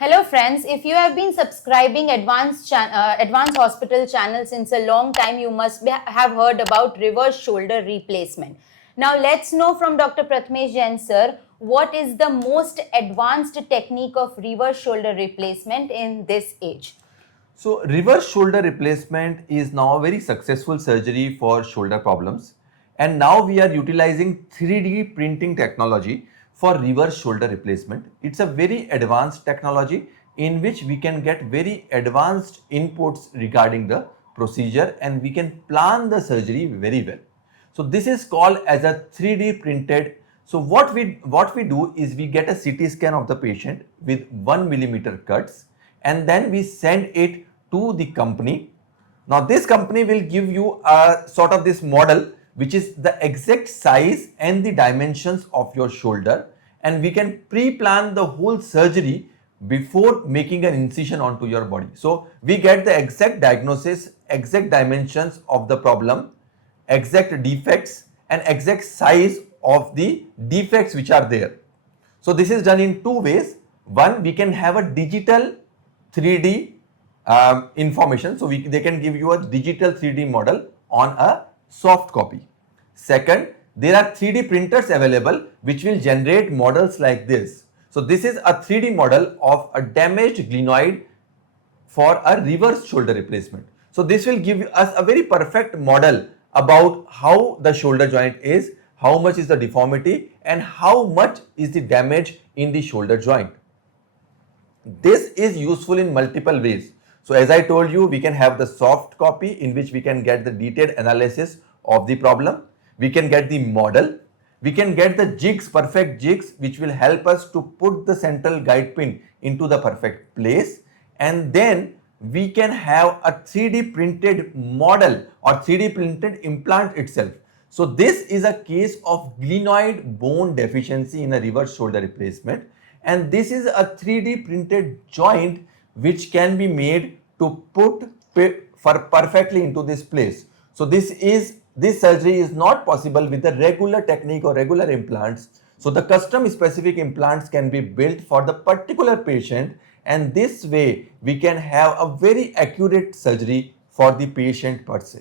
Hello friends, if you have been subscribing Advanced Hospital channel since a long time, you must have heard about reverse shoulder replacement. Now let's know from Dr. Prathamesh Jain sir, what is the most advanced technique of reverse shoulder replacement in this age? So reverse shoulder replacement is now a very successful surgery for shoulder problems. And now we are utilizing 3D printing technology for reverse shoulder replacement. It's a very advanced technology in which we can get very advanced inputs regarding the procedure and we can plan the surgery very well. So this is called as a 3D printed. So what we do is we get a CT scan of the patient with 1 mm cuts and then we send it to the company. Now this company will give you a sort of this model which is the exact size and the dimensions of your shoulder, and we can pre-plan the whole surgery before making an incision onto your body. So we get the exact diagnosis, exact dimensions of the problem, exact defects and exact size of the defects which are there. So this is done in two ways. One, we can have a digital 3D information. So they can give you a digital 3D model on a soft copy. Second, there are 3D printers available which will generate models like this. So this is a 3D model of a damaged glenoid for a reverse shoulder replacement. So this will give us a very perfect model about how the shoulder joint is, how much is the deformity and how much is the damage in the shoulder joint. This is useful in multiple ways. So as I told you, we can have the soft copy in which we can get the detailed analysis of the problem. We can get the model. We can get the jigs, perfect jigs, which will help us to put the central guide pin into the perfect place. And then we can have a 3D printed model or 3D printed implant itself. So this is a case of glenoid bone deficiency in a reverse shoulder replacement. And this is a 3D printed joint which can be made to put perfectly into this place. So this surgery is not possible with the regular technique or regular implants. So the custom specific implants can be built for the particular patient, and this way we can have a very accurate surgery for the patient per se.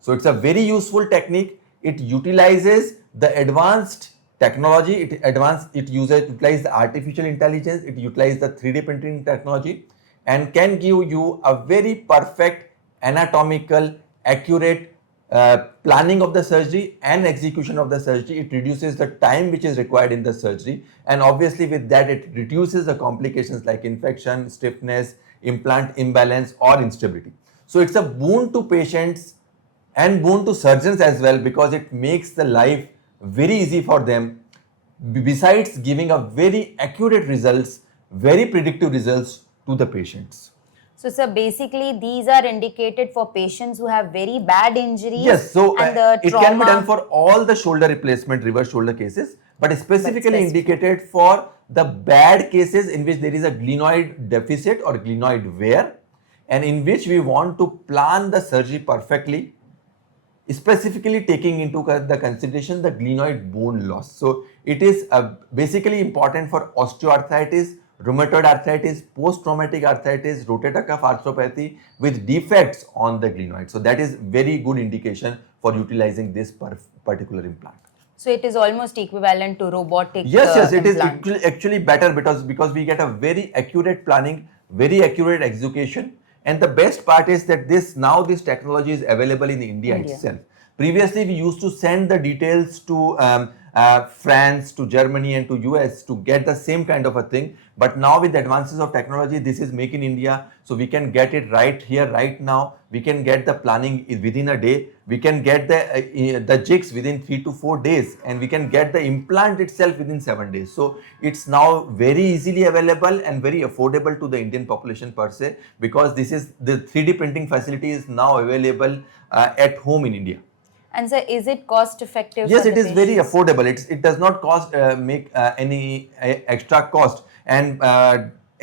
So it's a very useful technique. It utilizes the advanced technology, it utilizes the artificial intelligence, it utilizes the 3D printing technology and can give you a very perfect anatomical, accurate planning of the surgery and execution of the surgery. It reduces the time which is required in the surgery, and obviously with that it reduces the complications like infection, stiffness, implant imbalance or instability. So it's a boon to patients and boon to surgeons as well, because it makes the life very easy for them, besides giving a very accurate results, very predictive results to the patients. So, sir, basically these are indicated for patients who have very bad injuries. Yes, so and the it trauma can be done for all the shoulder replacement, reverse shoulder cases, but specifically indicated for the bad cases in which there is a glenoid deficit or glenoid wear, and in which we want to plan the surgery perfectly, specifically taking into the consideration the glenoid bone loss. So it is basically important for osteoarthritis, rheumatoid arthritis, post-traumatic arthritis, rotator cuff arthropathy with defects on the glenoid. So that is very good indication for utilizing this particular implant. So it is almost equivalent to robotic. Yes, it implant. is actually better because we get a very accurate planning, very accurate execution. And the best part is that this technology is available in India itself. Previously, we used to send the details to France, to Germany and to US to get the same kind of a thing. But now with the advances of technology, this is Make in India. So we can get it right here, right now. We can get the planning within a day. We can get the jigs within 3 to 4 days, and we can get the implant itself within 7 days. So it's now very easily available and very affordable to the Indian population per se, because this is the 3D printing facility is now available at home in India. And sir, is it cost effective? Yes, it is very affordable. It does not cost any extra cost, and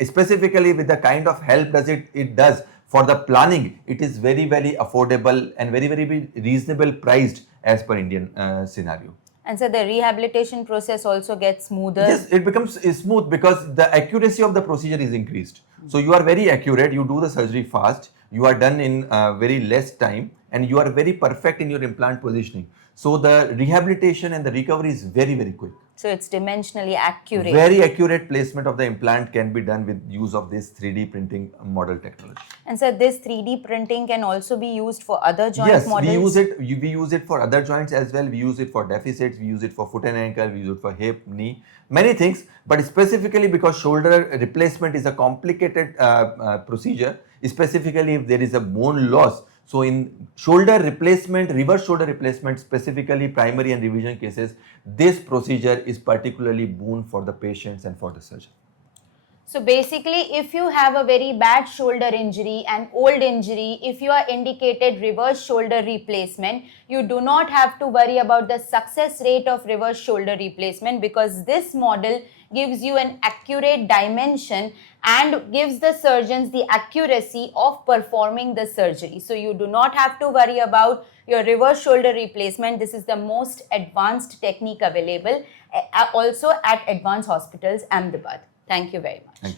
specifically with the kind of help it does for the planning, it is very affordable and very reasonable priced as per Indian scenario. And so the rehabilitation process also gets smoother. Yes, it becomes smooth because the accuracy of the procedure is increased. So you are very accurate, you do the surgery fast, you are done in very less time, and you are very perfect in your implant positioning. So the rehabilitation and the recovery is very, very quick. So it's dimensionally accurate. Very accurate placement of the implant can be done with use of this 3D printing model technology. And so this 3D printing can also be used for other joint Yes, models. we use it for other joints as well. We use it for deficits, we use it for foot and ankle, we use it for hip, knee, many things. But specifically because shoulder replacement is a complicated procedure, specifically if there is a bone loss. So in shoulder replacement, reverse shoulder replacement, specifically primary and revision cases, this procedure is particularly boon for the patients and for the surgeon. So basically, if you have a very bad shoulder injury, an old injury, if you are indicated reverse shoulder replacement, you do not have to worry about the success rate of reverse shoulder replacement, because this model gives you an accurate dimension and gives the surgeons the accuracy of performing the surgery. So you do not have to worry about your reverse shoulder replacement. This is the most advanced technique available, also at Advanced Hospitals, Ahmedabad. Thank you very much. Thank you.